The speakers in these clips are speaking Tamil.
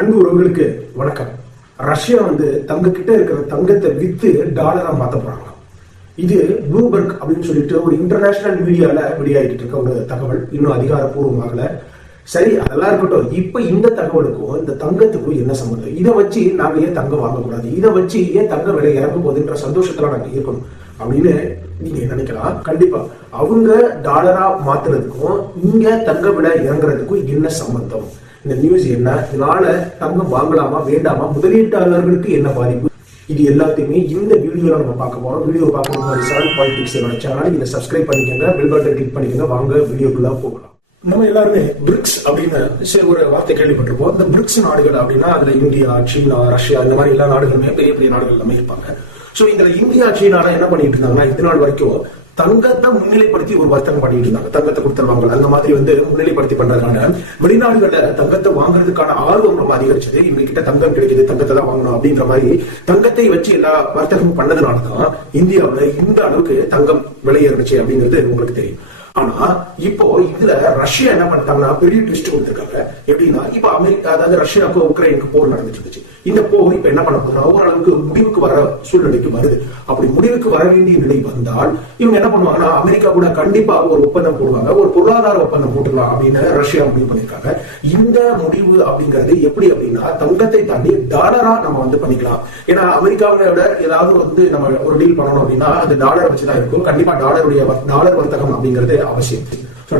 அன்பு உறவுகளுக்கு வணக்கம். ரஷ்யா தங்க கிட்ட இருக்கிற தங்கத்தை வித்து டாலரா மாத்த போறாங்க. இது ப்ளூபர்க் அப்படின்னு சொல்லிட்டு ஒரு இன்டர்நேஷனல் மீடியால வெளியாகிட்டு இருக்க ஒரு தகவல். இன்னும் அதிகாரப்பூர்வமாகல. சரி, அதெல்லாம் இருக்கட்டும். இப்ப இந்த தகவலுக்கும் இந்த தங்கத்துக்கும் என்ன சம்பந்தம்? இதை வச்சு நாங்க ஏன் தங்கம் வாங்கக்கூடாது? இதை வச்சு ஏன் தங்க விலை இறங்க போகுதுன்ற சந்தோஷத்துல நாங்க இருக்கணும் அப்படின்னு நீங்க நினைக்கலாம். கண்டிப்பா அவங்க டாலரா மாத்துறதுக்கும் இங்க தங்க விலை இறங்குறதுக்கும் என்ன சம்பந்தம்? இந்த நியூஸ் என்ன? இதனால தங்கம் வாங்கலாமா வேண்டாமா? முதலீட்டாளர்களுக்கு என்ன பாதிப்பு? இது எல்லாத்தையுமே இந்த வீடியோல நம்ம பார்க்க போறோம். வீடியோ பார்க்கணும் செவன் பாலிடிக்ஸ் சேனல் இதை சப்ஸ்கிரைப் பண்ணிக்கோங்க, பெல் பட்டன் கிளிக் பண்ணிக்கோங்க. வாங்க வீடியோக்குள்ள போகலாம். நம்ம எல்லாருமே பிரிக்ஸ் அப்படின்னு ஒரு வார்த்தை கேள்விப்பட்டிருப்போம். இந்த பிரிக்ஸ் நாடுகள் அப்படின்னா அதுல இந்தியா, சீனா, ரஷ்யா இந்த மாதிரி எல்லா நாடுகளுமே பெரிய பெரிய நாடுகள் எல்லாமே இருப்பாங்க. சோ இந்த இந்தியா, சீனால என்ன பண்ணிட்டு இருந்தாங்கன்னா இது நாள் வரைக்கும் தங்கத்தை முன்னிலைப்படுத்தி ஒரு வர்த்தகம் பண்ணிட்டு இருந்தாங்க. தங்கத்தை கொடுத்துருவாங்க அந்த மாதிரி முன்னிலைப்படுத்தி பண்றதுனால வெளிநாடுகள்ல தங்கத்தை வாங்குறதுக்கான ஆர்வம் ரொம்ப அதிகரிச்சது. இவங்க கிட்ட தங்கம் கிடைக்குது, தங்கத்தை தான் வாங்கணும் அப்படின்ற மாதிரி தங்கத்தை வச்சு எல்லா வர்த்தகமும் பண்ணதுனாலதான் இந்தியாவுல இந்த அளவுக்கு தங்கம் விலை ஏறிடுச்சு அப்படிங்கிறது உங்களுக்கு தெரியும். ஆனா இப்போ இதுல ரஷ்யா என்ன பண்ணிட்டாங்கன்னா பெரிய ட்விஸ்ட் கொடுத்திருக்காங்க. எப்படின்னா இப்ப அமெரிக்கா, அதாவது ரஷ்யாவுக்கு உக்ரைனுக்கு போர் நடந்துட்டு இருந்துச்சு. இந்த போர் இப்ப என்ன பண்ண போதுன்னா ஓரளவுக்கு முடிவுக்கு வர சூழ்நிலைக்கு வருது. அப்படி முடிவுக்கு வர வேண்டிய நிலை வந்தால் இவங்க என்ன பண்ணுவாங்கன்னா அமெரிக்கா கூட கண்டிப்பா ஒரு ஒப்பந்தம் போடுவாங்க, ஒரு பொருளாதார ஒப்பந்தம் போட்டுக்கலாம் அப்படின்னு ரஷ்யா முடிவு பண்ணிருக்காங்க. இந்த முடிவு அப்படிங்கிறது எப்படி அப்படின்னா தங்கத்தை தாண்டி டாலரா நம்ம பண்ணிக்கலாம். ஏன்னா அமெரிக்காவோட ஏதாவது நம்ம ஒரு டீல் பண்ணணும் அப்படின்னா அது டாலரை வச்சுதான் இருக்கும். கண்டிப்பா டாலர் வர்த்தகம் அப்படிங்கிறது அவசியம்.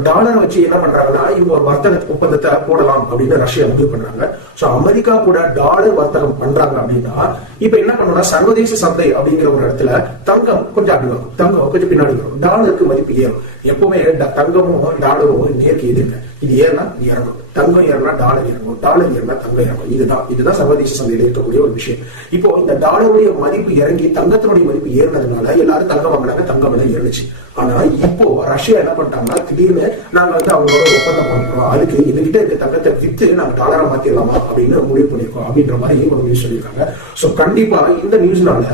டாலரை வச்சு என்ன பண்றாங்கன்னா இவங்க ஒரு வர்த்தக ஒப்பந்தத்தை போடலாம் அப்படின்னு ரஷ்யா முடிவு பண்றாங்க. அமெரிக்கா கூட டாலர் வர்த்தகம் பண்றாங்க அப்படின்னா இப்ப என்ன பண்ணணும்னா சர்வதேச சந்தை அப்படிங்கிற ஒரு இடத்துல தங்கம் கொஞ்சம் அடி வரும், தங்கம் கொஞ்சம் பின்னாடி வரும், டாலருக்கு மதிப்பு ஏறும். எப்பவுமே தங்கமும் டாலரும் நேருக்கு எதிர்க்க. இது ஏறினா இது இறங்கும், தங்கம் ஏறினா டாலர் இறங்கும், டாலர் ஏறினா தங்கம் இறங்கும். இதுதான் சர்வதேச சந்தையில இருக்கக்கூடிய ஒரு விஷயம். இப்போ இந்த டாலருடைய மதிப்பு இறங்கி தங்கத்தினுடைய மதிப்பு ஏறினதுனால எல்லாரும் தங்கம் வாங்கினாங்க, தங்கம் விலை ஏறிச்சு. ஆனா இப்போ ரஷ்யா என்ன பண்ணிட்டாங்கன்னா திடீர்னு நாங்க அவங்களோட ஒப்பந்தம் பண்ணிக்கிறோம், அதுக்கு எங்ககிட்ட இருக்க தங்கத்தை வித்து நாங்க டாலரா மாத்திரலாமா அப்படின்னு முடிவு பண்ணிருக்கோம் அப்படின்ற மாதிரி ஒரு நியூஸ் சொல்லியிருக்காங்க. சோ கண்டிப்பா இந்த நியூஸ்னால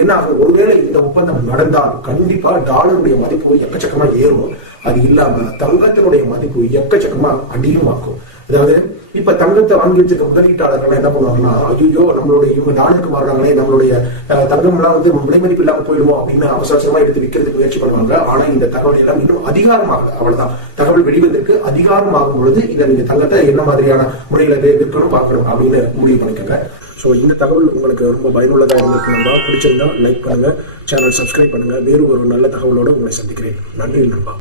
என்ன ஆகும்? ஒருவேளை இந்த ஒப்பந்தம் நடந்தால் கண்டிப்பா டாலருடைய மதிப்பு எக்கச்சக்கமா ஏறும். அது இல்லாம தங்கத்தினுடைய மதிப்பு எக்கச்சக்கமா அதிகமாக்கும். அதாவது இப்ப தங்கத்தை வாங்கி வச்சிருக்க முதலீட்டாளர்கள் என்ன பண்ணுவாங்கன்னா ஐயோ நம்மளுடைய இவங்க டாலருக்கு மாறுறாங்களே, நம்மளுடைய தங்கம் எல்லாம் விலை மதிப்பு இல்லாம போயிடுவோம் அப்படின்னு அவசரமா எடுத்து விற்கிறதுக்கு முயற்சி பண்ணுவாங்க. ஆனா இந்த தகவல் எல்லாம் இன்னும் அதிகாரமாக அவ்வளவுதான். தகவல் வெளிவதற்கு அதிகாரமாகும் பொழுது இதை நீங்க தங்கத்தை என்ன மாதிரியான முறையில விற்கணும் பார்க்கணும் அப்படின்னு முடிவு பண்ணிக்கோங்க. சோ இந்த தகவல் உங்களுக்கு ரொம்ப பயனுள்ளதா இருந்திருக்குன்னா பிடிச்சிருந்தா லைக் பண்ணுங்க, சேனல் சப்ஸ்கிரைப் பண்ணுங்க. வேறு ஒரு நல்ல தகவலோட உங்களை சந்திக்கிறேன். நன்றி நண்பா.